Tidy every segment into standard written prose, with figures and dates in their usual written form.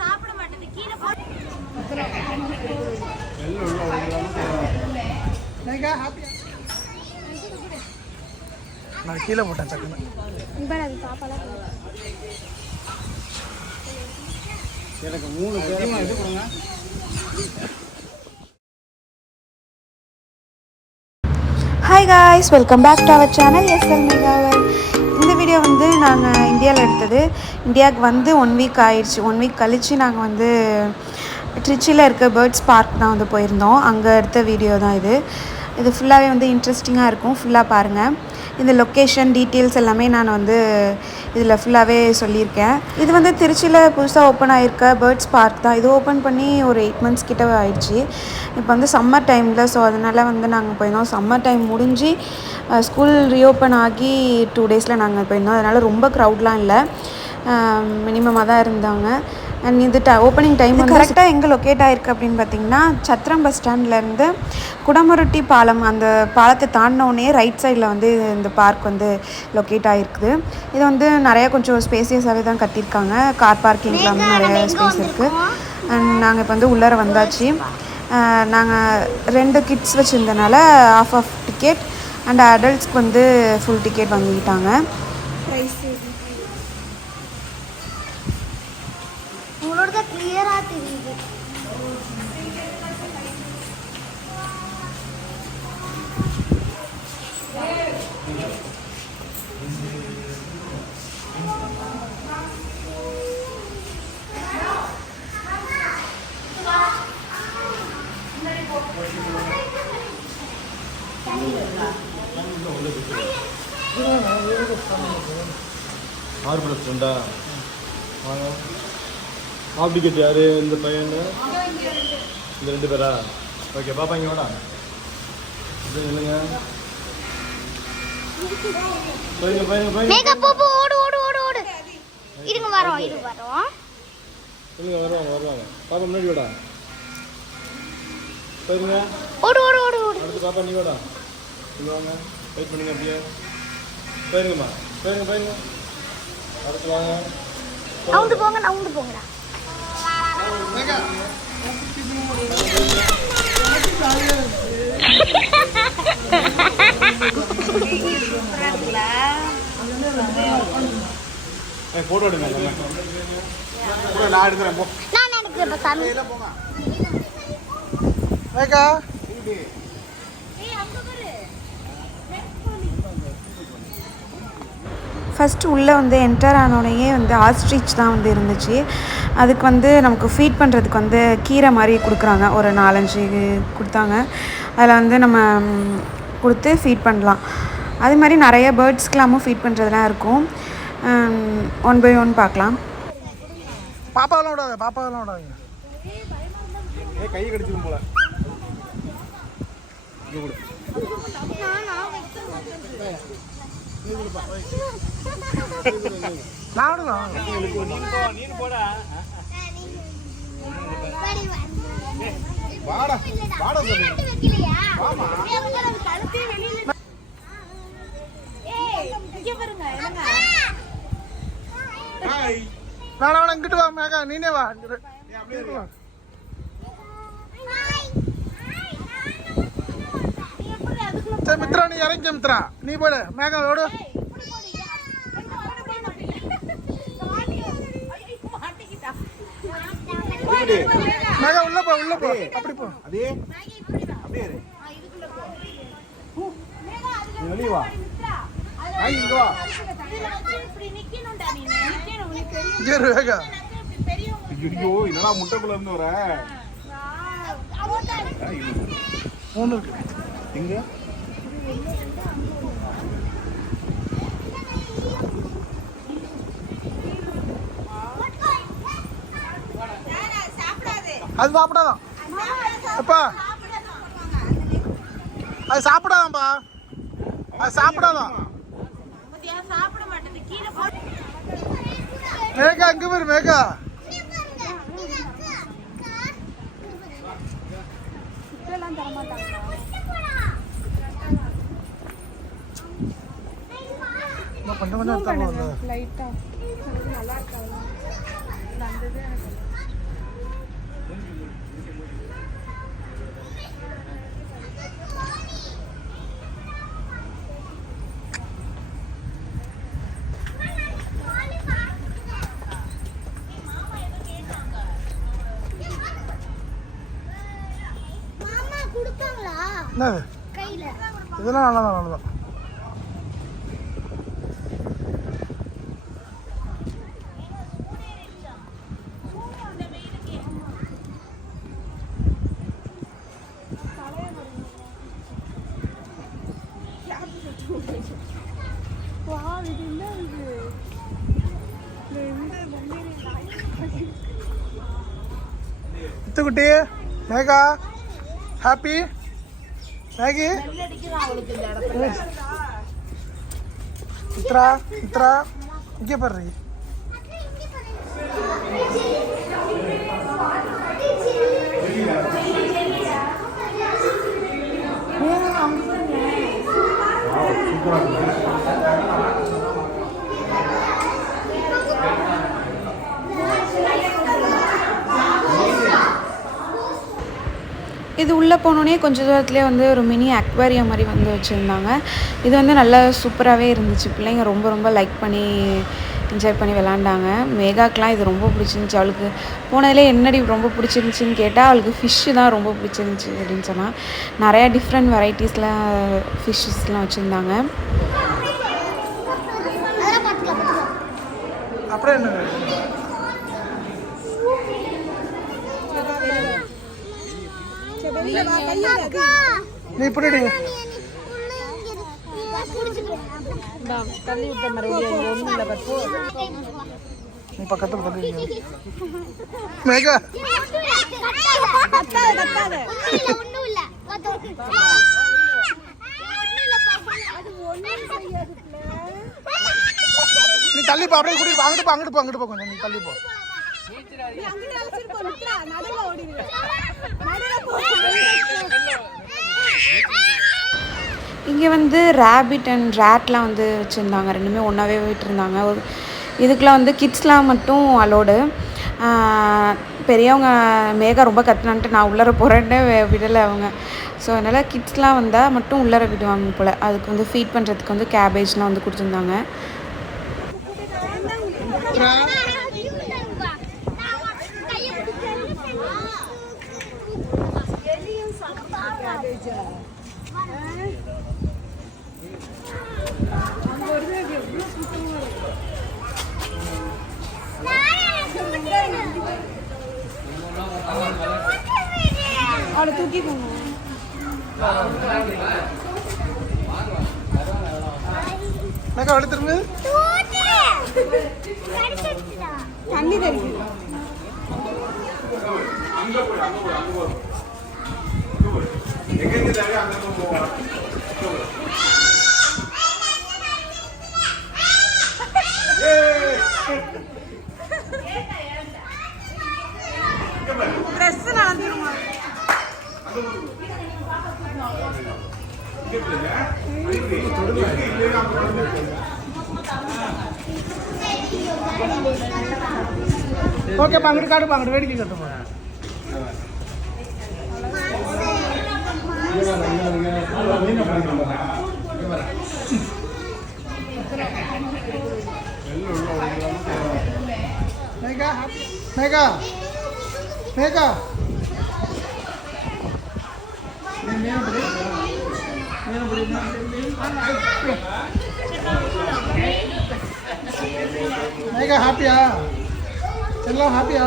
சாப்பிட மாட்டேது கீழே போட்டு நான் கீழே போட்டேன் டக்குன்னு. எனக்கு 3 பேர் இது கொடுங்க. Hi guys, welcome back to our channel SL மெகாவல். இந்த வீடியோ வந்து நாங்கள் இந்தியாவில் எடுத்தது. இந்தியாவுக்கு வந்து 1 வீக் ஆயிடுச்சு. 1 வீக் கழித்து நாங்கள் வந்து ட்ரிச்சியில் இருக்க பேர்ட்ஸ் பார்க் தான் வந்து போயிருந்தோம். அங்கே எடுத்த வீடியோ தான் இது. இது ஃபுல்லாகவே வந்து இன்ட்ரெஸ்டிங்காக இருக்கும். ஃபுல்லாக பாருங்கள். இந்த லொக்கேஷன் டீட்டெயில்ஸ் எல்லாமே நான் வந்து இதில் ஃபுல்லாகவே சொல்லியிருக்கேன். இது வந்து திருச்சியில் புதுசாக ஓப்பன் ஆகிருக்க பேர்ட்ஸ் பார்க் தான். இது ஓப்பன் பண்ணி ஒரு 8 months கிட்ட ஆயிடுச்சு. இப்போ வந்து சம்மர் டைமில், ஸோ அதனால் வந்து நாங்கள் போயிருந்தோம். சம்மர் டைம் முடிஞ்சு ஸ்கூல் ரீஓப்பன் ஆகி 2 days நாங்கள் போயிருந்தோம். அதனால் ரொம்ப க்ரௌட்லாம் இல்லை, மினிமமாக தான் இருந்தாங்க. அண்ட் இது ஓப்பனிங் டைம் வந்து கரெக்டாக எங்கே லொக்கேட் ஆகிருக்கு அப்படின்னு பார்த்தீங்கன்னா, சத்திரம் பஸ் ஸ்டாண்ட்லேருந்து குடமுருட்டி பாலம், அந்த பாலத்தை தாண்டினோடனே ரைட் சைடில் வந்து இந்த பார்க் வந்து லொக்கேட் ஆகிருக்குது. இது வந்து நிறையா கொஞ்சம் ஸ்பேசியஸாகவே தான் கட்டியிருக்காங்க. கார் பார்க்கிங்கில் வந்து நிறைய ஸ்பேஸ் இருக்குது. அண்ட் நாங்கள் இப்போ வந்து உள்ளார வந்தாச்சு. நாங்கள் 2 கிட்ஸ் வச்சுருந்தனால ஆஃப் டிக்கெட் அண்ட் அடல்ட்ஸ்க்கு வந்து ஃபுல் டிக்கெட் வாங்கிக்கிட்டாங்க. கிளியரா தெரியுது. ஆஃப் டிக்கெட் யாரு? இந்த பையன், இந்த 2 பேரா? ஓகே பாப்பா, இங்கே வாடா. இது இல்லைங்க. வருவாங்க. பாப்பா முன்னாடி வாடா. போயிருங்க. அடுத்து பாப்பா நீ வாடா. இங்கே வாங்க. வெயிட் பண்ணுங்க. அப்படியே போயிருங்கம்மா. போயிருங்க. அடுத்து வாங்க. போங்கடா. போட்டோ எடுங்க. நான் எடுக்கிறேன். ஃபஸ்ட்டு உள்ளே வந்து என்டர் ஆனோடனே வந்து ஆஸ்ட்ரிச் தான் வந்து இருந்துச்சு. அதுக்கு வந்து நமக்கு ஃபீட் பண்ணுறதுக்கு வந்து கீரை மாதிரி கொடுக்குறாங்க. ஒரு 4-5 கொடுத்தாங்க. அதில் வந்து நம்ம கொடுத்து ஃபீட் பண்ணலாம். அது மாதிரி நிறைய பேர்ட்ஸ்க்கெல்லாமும் ஃபீட் பண்ணுறதுலாம் இருக்கும். 1 by 1 பார்க்கலாம். பாப்பாவெல்லாம் விடாதீங்க. கை கடிச்சிடும் போல. இங்கிட்டு வா மேகா, நீனே வா. மித்ரா நீ இறங்க. மித்ரா நீ போடு. மேகா ஓடு. மேகா உள்ள போ. அப்படி போ. அதே அப்படியே வெளியே வா. இங்க வா. ஐயோ, என்னடா முட்டைக்குள்ள இருந்து வர? 3 இருக்கு. எங்க? அது சாப்பிடாதான். அப்பா அது சாப்பிடாதான்ப்பா. அது சாப்பிடாதான். மேகா அங்க பாரு. மேகா கொஞ்சம் கொஞ்சம் எடுத்தாங்க லைட்டாக நல்லா இருக்காது வந்தது எனக்கு என்னது இதெல்லாம் நல்லதான் நல்லதான். குட்டி மேகா ஹாப்பி மேகி சித்ரா சித்ரா இங்கே பாரு இது உள்ளே போனோடனே கொஞ்சம் தூரத்துலேயே வந்து ஒரு மினி அக்வாரியம் மாதிரி வந்து வச்சுருந்தாங்க. இது வந்து நல்லா சூப்பராகவே இருந்துச்சு. பிள்ளைங்க ரொம்ப ரொம்ப லைக் பண்ணி என்ஜாய் பண்ணி விளாண்டாங்க. மேகாக்கெலாம் இது ரொம்ப பிடிச்சிருந்துச்சி. அவளுக்கு போனதிலே என்னடி ரொம்ப பிடிச்சிருந்துச்சின்னு கேட்டால் அவளுக்கு ஃபிஷ்ஷு தான் ரொம்ப பிடிச்சிருந்துச்சி அப்படின்னு சொன்னால். நிறையா டிஃப்ரெண்ட் வெரைட்டிஸில் ஃபிஷ்ஷஸ்லாம் வச்சுருந்தாங்க. அப்புறம் என்ன நீ புரியுது நீ பக்கத்துல தள்ளி மேகா நீ தள்ளி போ அப்படியே கூட்டிட்டு அங்கிட்டு போ கொஞ்சம் நீ தள்ளி போ. இங்கே வந்து ரேபிட் அண்ட் ரேட்லாம் வந்து வச்சுருந்தாங்க. ரெண்டுமே ஒன்றாவே விட்டுருந்தாங்க. இதுக்கெலாம் வந்து கிட்ஸ்லாம் மட்டும் அலோடு. பெரியவங்க மேகா ரொம்ப கத்துனான்ட்டு நான் உள்ளர போகிறேன்னு விடலை அவங்க. ஸோ அதனால் கிட்ஸ்லாம் வந்தால் மட்டும் உள்ளர விடுவாங்க போல். அதுக்கு வந்து ஃபீட் பண்ணுறதுக்கு வந்து கேபேஜ்லாம் வந்து கொடுத்துருந்தாங்க. அவளை தூக்கி மேகா அவளை திரும்ப தண்ணி தெரியுது. ட்ரெஸ் நடந்துருமா? ஓகே அங்கிட்டு காட்டு அங்கிட்டு வேடிக்கை கட்டுப்பா. மேகா மேகா மேகா மேகா ஹாப்பியா எல்லாம் ஹாப்பியா?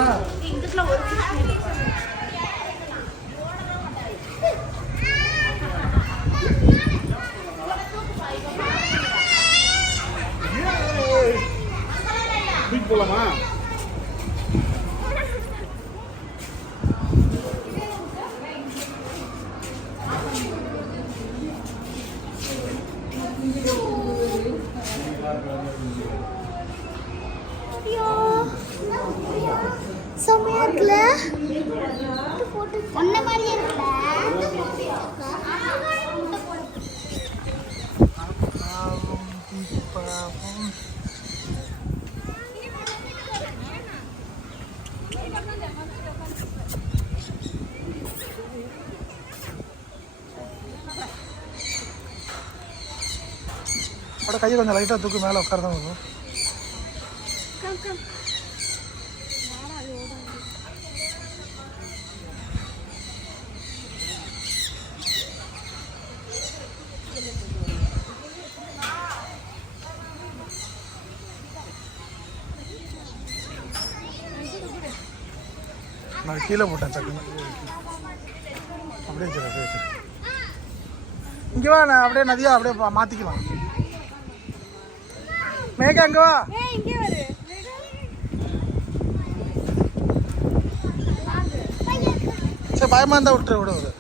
போலாமா? செம்மையா இருக்குல்ல? ஒன்ன மாதிரியே இருக்குல்ல? அவட கையை கொஞ்சம் லைட்டாக தூக்கு மேலே உட்காரதான் வரும். நான் கீழே போட்டேன் டக்குன்னு. அப்படியே வச்சிரு, அப்படியே வச்சிரு. இங்கே வா, நான் அப்படியே நதியா அப்படியே மாற்றிக்கலாம். மேகா அங்கே வா. சரி பயமாக இருந்தால் விட்டுரு விடு.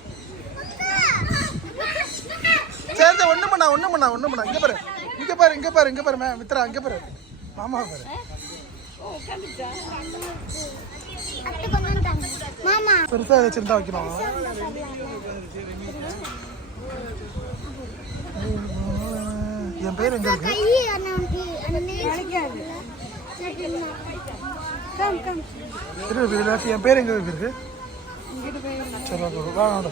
சரி சரி ஒன்றும் பண்ணா. இங்கே பாரு இங்கே பாரு மித்ரா இங்கே பாரு மாமா பாரு. மாமா பெருசாக ஏதாச்சும் இருந்தால் வைக்கணும். என் பேர் எங்கே இருக்கு? என் பேர் எங்கே இருக்கு? சரி ஓகே வாங்க.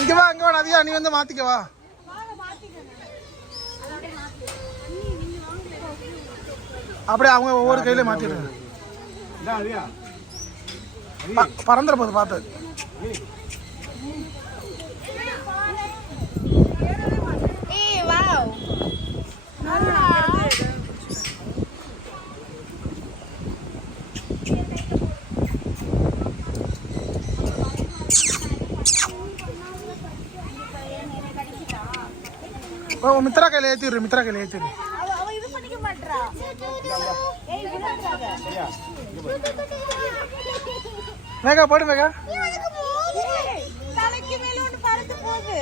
இங்கே வா நதியா, நீ வந்து மாற்றிக்க வா. அப்படியே அவங்க ஒவ்வொரு கையில மாற்றிடுங்க. பறந்துட போது பார்த்து. மித்ரா கையில ஏற்றிடு. மேகா போடு மேகா. தலைக்கு மேல ஒன்று பறந்து போகுது.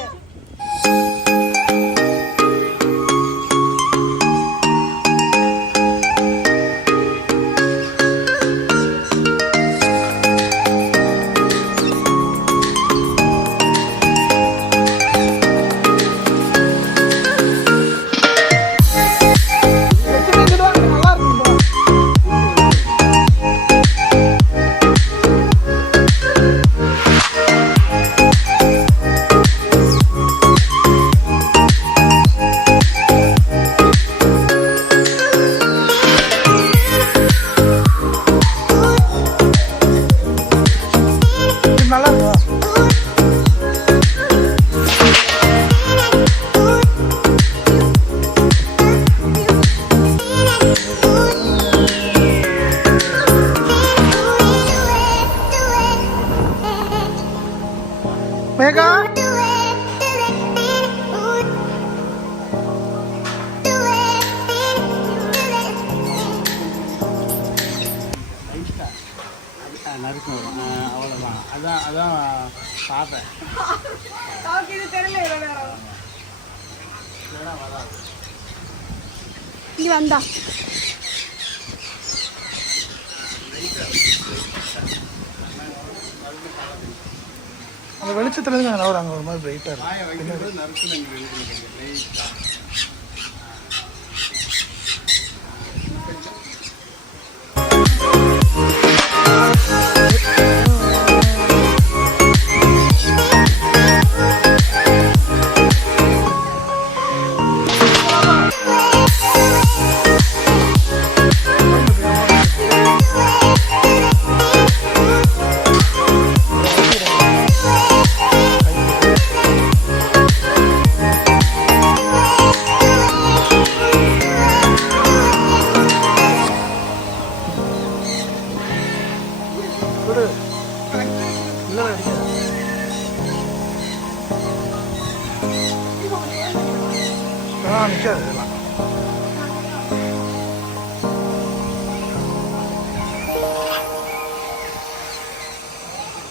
மேகா நறுக்கும் அவ்வளோதான். அதான் பார்த்தேன். இங்கே வந்தா அந்த வெளிச்சத்துலேருந்து நான் வராங்க ஒரு மாதிரி பிரைட்டாக இருக்கும். நிற்காது இதெல்லாம்.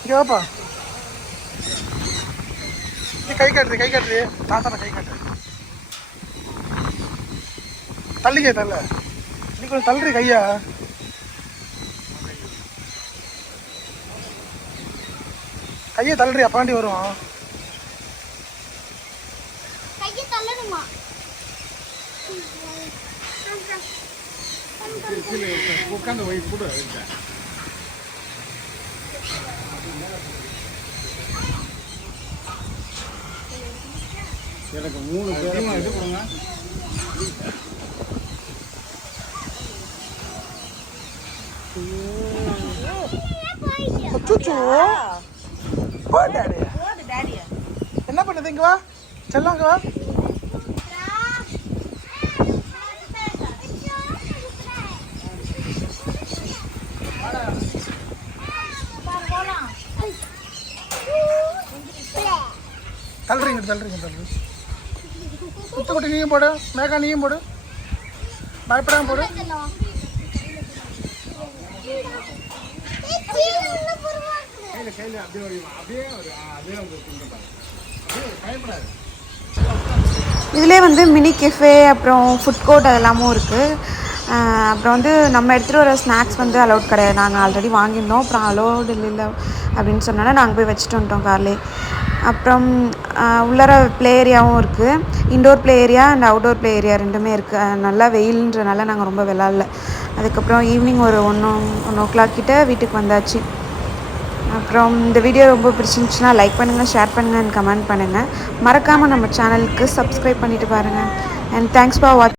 கேப்பா கை காட்டுது தாத்தா கை காட்டு. தள்ளிக்க தள்ள நீ கொஞ்சம் தள்ளுறி கையா. கையை தள்ளுறி அப்பாண்டி வரும். தள்ளணுமா உட்காந்து வை கூட எனக்கு 3 பேரும் இது கொடுங்க. அச்சோ போ டாடி என்ன பண்ணுது இங்க வா செல்லம் இங்க வா தள்ளுறீங்க முத்துக்குட்டி நீயும் போடு மேகா நீயும் போடு பயப்படாம போடு இதிலே வந்து மினி கெஃபே அப்புறம் ஃபுட் கோர்ட் அதெல்லாமும் இருக்குது. அப்புறம் வந்து நம்ம எடுத்துகிட்டு வர ஸ்நாக்ஸ் வந்து அலௌட் கிடையாது. நாங்கள் ஆல்ரெடி வாங்கியிருந்தோம். அப்புறம் அலௌடு இல்லை அப்படின்னு சொன்னால நாங்கள் போய் வச்சுட்டு வந்துட்டோம் கார்லே. அப்புறம் உள்ளார ப்ளே ஏரியாவும் இருக்குது. Indoor play area and outdoor play area ரெண்டுமே இருக்குது. நல்லா வெயில்ன்றனால நாங்கள் ரொம்ப விளாட்ல. அதுக்கப்புறம் ஈவினிங் ஒரு 1 கிட்ட வீட்டுக்கு வந்தாச்சு. அப்புறம் இந்த வீடியோ ரொம்ப பிடிச்சிருந்துச்சுன்னா லைக் பண்ணுங்கள், ஷேர் பண்ணுங்கள் அண்ட் கமெண்ட் பண்ணுங்கள். மறக்காமல் நம்ம சேனலுக்கு சப்ஸ்கிரைப் பண்ணிவிட்டு பாருங்கள். அண்ட் தேங்க்ஸ் ஃபார் வாட்சிங்.